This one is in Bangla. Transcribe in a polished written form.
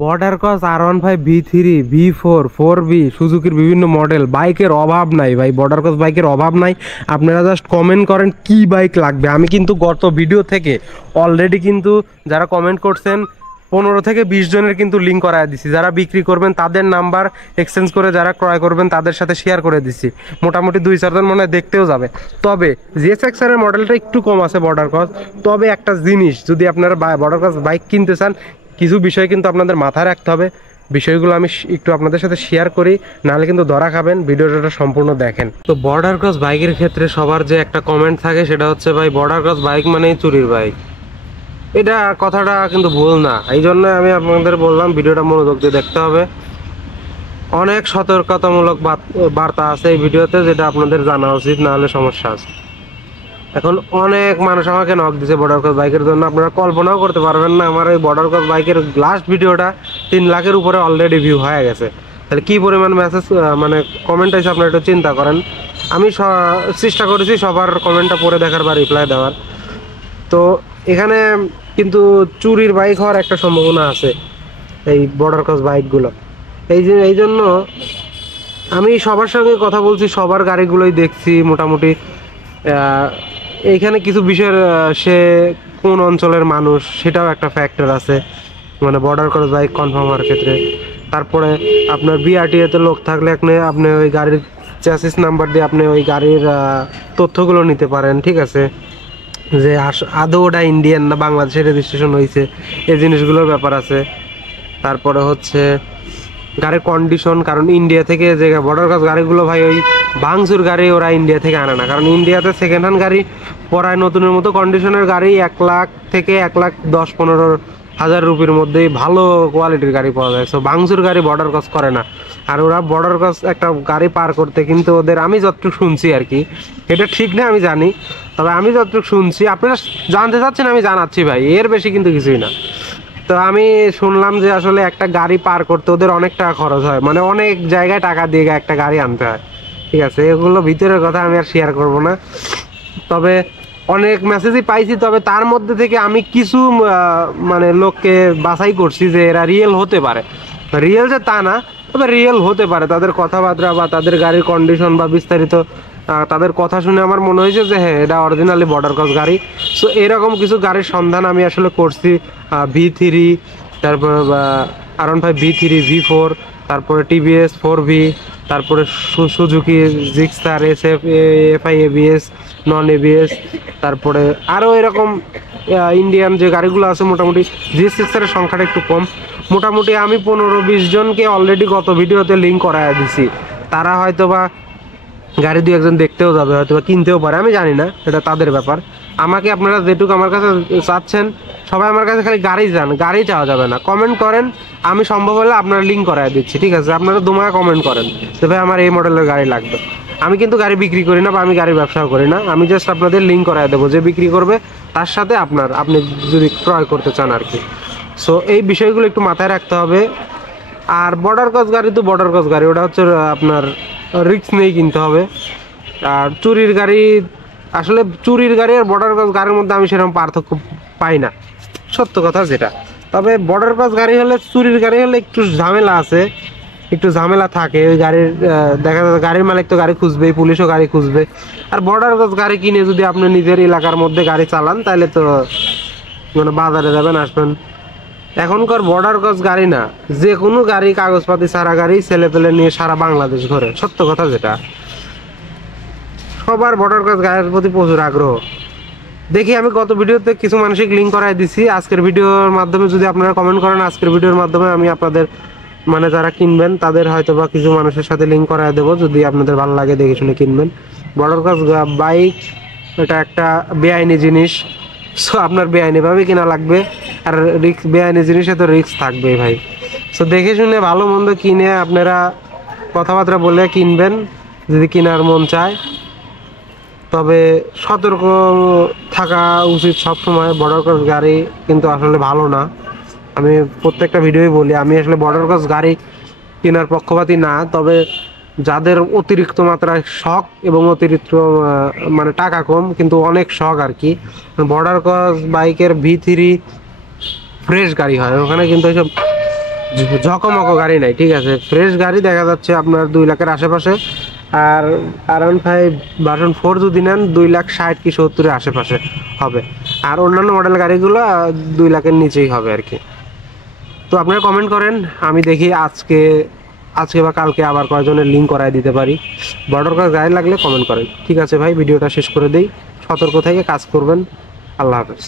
Border cross R15 V3 V4 4B সুজুকির বিভিন্ন মডেল বাইকের অভাব নাই ভাই। বর্ডার ক্রস বাইকের অভাব নাই। আপনারা জাস্ট কমেন্ট করেন কি বাইক লাগবে। আমি কিন্তু গত ভিডিও থেকে অলরেডি কিন্তু যারা কমেন্ট করছেন 15 থেকে 20 জনের কিন্তু লিঙ্ক করায় দিছি। যারা বিক্রি করবেন তাদের নাম্বার এক্সচেঞ্জ করে যারা ক্রয় করবেন তাদের সাথে শেয়ার করে দিছি। মোটামুটি 2-4 জন মনে হয় দেখতেও যাবে। তবে GSX-R এর মডেলটা একটু কম আছে বর্ডার ক্রস। তবে একটা জিনিস, যদি আপনারা বর্ডার ক্রস বাইক কিনতে চান কিছু বিষয় কিন্তু আপনাদের মাথায় রাখতে হবে। বিষয়গুলো আমি একটু আপনাদের সাথে শেয়ার করি, নাহলে কিন্তু ধরা খাবেন। ভিডিওটা সম্পূর্ণ দেখেন। তো বর্ডার ক্রস বাইকের ক্ষেত্রে সবার যে একটা কমেন্ট থাকে সেটা হচ্ছে ভাই বর্ডার ক্রস বাইক মানেই চুরির বাইক। এটা কথাটা কিন্তু ভুল না। এই জন্য আমি আপনাদের বললাম ভিডিওটা মনোযোগ দিয়ে দেখতে হবে। অনেক সতর্কতামূলক বার্তা আছে এই ভিডিওতে, যেটা আপনাদের জানা উচিত, নাহলে সমস্যা আছে। এখন অনেক মানুষ আমাকে নক দিছে বর্ডার ক্রস বাইকের জন্য। আপনারা কল্পনাও করতে পারবেন না, আমার এই বর্ডার ক্রস বাইকের লাস্ট ভিডিওটা 3 লাখের উপরে অলরেডি ভিউ হয়ে গেছে। তাহলে কি পরিমাণ মেসেজ মানে কমেন্ট আছে আপনারা একটু চিন্তা করেন। আমি চেষ্টা করেছি সবার কমেন্টটা পড়ে দেখার বা রিপ্লাই দেওয়ার। তো এখানে কিন্তু চুরির বাইক হওয়ার একটা সম্ভাবনা আছে এই বর্ডার ক্রস বাইকগুলো। এই জন্য আমি সবার সঙ্গে কথা বলছি, সবার গাড়িগুলোই দেখছি মোটামুটি। এইখানে কিছু বিষয়ের সে কোন অঞ্চলের মানুষ সেটাও একটা ফ্যাক্টর আছে, মানে বর্ডার ক্রস বাইক কনফার্ম হওয়ার ক্ষেত্রে। তারপরে আপনার BRTA-তে লোক থাকলে আপনি ওই গাড়ির চ্যাসিস নাম্বার দিয়ে আপনি ওই গাড়ির তথ্যগুলো নিতে পারেন, ঠিক আছে, যে আদৌ ওটা ইন্ডিয়ান না বাংলাদেশের রেজিস্ট্রেশন হয়েছে, এই জিনিসগুলোর ব্যাপার আছে। তারপরে হচ্ছে গাড়ির কন্ডিশন, কারণ ইন্ডিয়া থেকে যে বর্ডার ক্রস গাড়িগুলো ভাই ওই ভাঙচুর গাড়ি ওরা ইন্ডিয়া থেকে আনে না, কারণ ইন্ডিয়াতে সেকেন্ড হ্যান্ড গাড়ি পড়ায় নতুনের মতো কন্ডিশনের গাড়ি 1 লাখ থেকে 1,10-15,000 রুপির মধ্যেই ভালো কোয়ালিটির গাড়ি পাওয়া যায়। সো ভাঙচুর গাড়ি বর্ডার ক্রস করে না। আর ওরা বর্ডার ক্রস একটা গাড়ি পার করতে কিন্তু ওদের, আমি যতটুকু শুনছি আর কি, এটা ঠিক না আমি জানি, তবে আমি যতটুকু শুনছি, আপনারা জানতে চাচ্ছেন আমি জানাচ্ছি ভাই, এর বেশি কিন্তু কিছুই না। তো আমি শুনলাম যে আসলে একটা গাড়ি পার করতে ওদের অনেক টাকা খরচ হয়, মানে অনেক জায়গায় টাকা দিয়ে একটা গাড়ি আনতে হয়, ঠিক আছে। এগুলো ভিতরের কথা আমি আর শেয়ার করব না। তবে অনেক মেসেজই পাইছি, তবে তার মধ্যে থেকে আমি কিছু মানে লোককে বাছাই করছি যে এরা রিয়েল হতে পারে। রিয়েল যে তা না, তবে রিয়েল হতে পারে। তাদের কথাবার্তা বা তাদের গাড়ির কন্ডিশন বা বিস্তারিত তাদের কথা শুনে আমার মনে হয়েছে যে হ্যাঁ এটা অরিজিনালি বর্ডার ক্রস গাড়ি। সো এরকম কিছু গাড়ির সন্ধান আমি আসলে করছি। V3, তারপর R15 V3 V4, তারপরে TVS 4V, তারপরে Suzuki Gixxer SF FI ABS নন ABS, তারপরে আরও এরকম ইন্ডিয়ান যে গাড়িগুলো আছে। মোটামুটি GSX-R এর সংখ্যাটা একটু কম। মোটামুটি আমি 15-20 জনকে অলরেডি গত ভিডিওতে লিঙ্ক করায় দিছি। তারা হয়তো বা গাড়ি 2-1 জন দেখতেও যাবে, হয়তো বা কিনতেও পারে, আমি জানি না, এটা তাদের ব্যাপার। আমাকে আপনারা যেটুকু আমার কাছে চাচ্ছেন, সবাই আমার কাছে খালি গাড়ি চান, গাড়ি চাওয়া যাবে না। কমেন্ট করেন, আমি সম্ভব হলে আপনারা লিঙ্ক করায় দিচ্ছি, ঠিক আছে। আপনারা দুমায় কমেন্ট করেন যে ভাই আমার এই মডেলের গাড়ি লাগবে। আমি কিন্তু গাড়ি বিক্রি করি না বা আমি গাড়ি ব্যবসাও করি না। আমি জাস্ট আপনাদের লিঙ্ক করায় দেবো, যে বিক্রি করবে তার সাথে আপনি যদি ক্রয় করতে চান আর কি। সো এই বিষয়গুলো একটু মাথায় রাখতে হবে। আর বর্ডার ক্রস গাড়ি তো বর্ডার ক্রস গাড়ি, ওটা হচ্ছে আপনার রিস্ক নিয়েই কিনতে হবে। আর চুরির গাড়ি, আসলে চুরির গাড়ি আর বর্ডার ক্রস গাড়ির মধ্যে আমি সেরকম পার্থক্য পাই না, সত্য কথা যেটা। তবে বর্ডার ক্রস গাড়ি হলে, চুরির গাড়ি হলে একটু ঝামেলা আছে, একটু ঝামেলা থাকে। ওই গাড়ির দেখা যাচ্ছে গাড়ির মালিক তো গাড়ি খুঁজবে, পুলিশও গাড়ি খুঁজবে। আর বর্ডার ক্রস গাড়ি কিনে যদি আপনি নিজের এলাকার মধ্যে গাড়ি চালান, তাহলে তো মানে বাজারে যাবেন আসবেন। এখনকার বর্ডার ক্রস গাড়ি না, যে কোনো গাড়ি কাগজপাতি ছাড়া গাড়ি ছেলে পেলে নিয়ে সারা বাংলাদেশ ঘরে, সত্য কথা যেটা। সবার বর্ডার ক্রস গাড়ির প্রতি প্রচুর আগ্রহ দেখি। আমি গত ভিডিওতে কিছু মানসিক লিঙ্ক করাই দিছি। আজকের ভিডিওর মাধ্যমে যদি আপনারা কমেন্ট করেন, আজকের ভিডিওর মাধ্যমে আমি আপনাদের মানে যারা কিনবেন তাদের হয়তো বা কিছু মানুষের সাথে লিঙ্ক করাই দেবো, যদি আপনাদের ভালো লাগে দেখে শুনে কিনবেন। বর্ডার ক্রস বাইক এটা একটা বেআইনি জিনিস। সো আপনার বেআইনিভাবে কিনা লাগবে, আর রিস্ক, বেআইনি জিনিসে তো রিস্ক থাকবেই ভাই। সো দেখে শুনে ভালো মন্দ কিনে আপনারা কথাবার্তা বলে কিনবেন যদি কেনার মন চায়। তবে সতর্ক থাকা উচিত সবসময়। বর্ডার ক্রস গাড়ি কিন্তু আসলে ভালো না। আমি প্রত্যেকটা ভিডিওই বলি, আমি আসলে বর্ডার ক্রস গাড়ি কেনার পক্ষপাতী না। তবে যাদের অতিরিক্ত মাত্রায় শখ এবং অতিরিক্ত মানে টাকা কম কিন্তু অনেক শখ আর কি, বর্ডার ক্রস বাইকের V3 ফ্রেশ গাড়ি হয়, ওখানে কিন্তু এইসব ঝকমকো গাড়ি নাই, ঠিক আছে, ফ্রেশ গাড়ি দেখা যাচ্ছে আপনার 2 লাখের আশেপাশে। আর R15 ভার্সন 4 যদি নেন 2,60,000 কি 70-এর আশেপাশে হবে। আর অন্যান্য মডেল গাড়িগুলো 2 লাখের নিচেই হবে আর কি। তো আপনারা কমেন্ট করেন, আমি দেখি আজকে আজকে বা কালকে আবার কয়জনের লিঙ্ক করায় দিতে পারি। বর্ডার ক্রস গাড়ি লাগলে কমেন্ট করেন। ঠিক আছে ভাই, ভিডিওটা শেষ করে দেই। সতর্ক থেকে কাজ করবেন। আল্লাহ হাফেজ।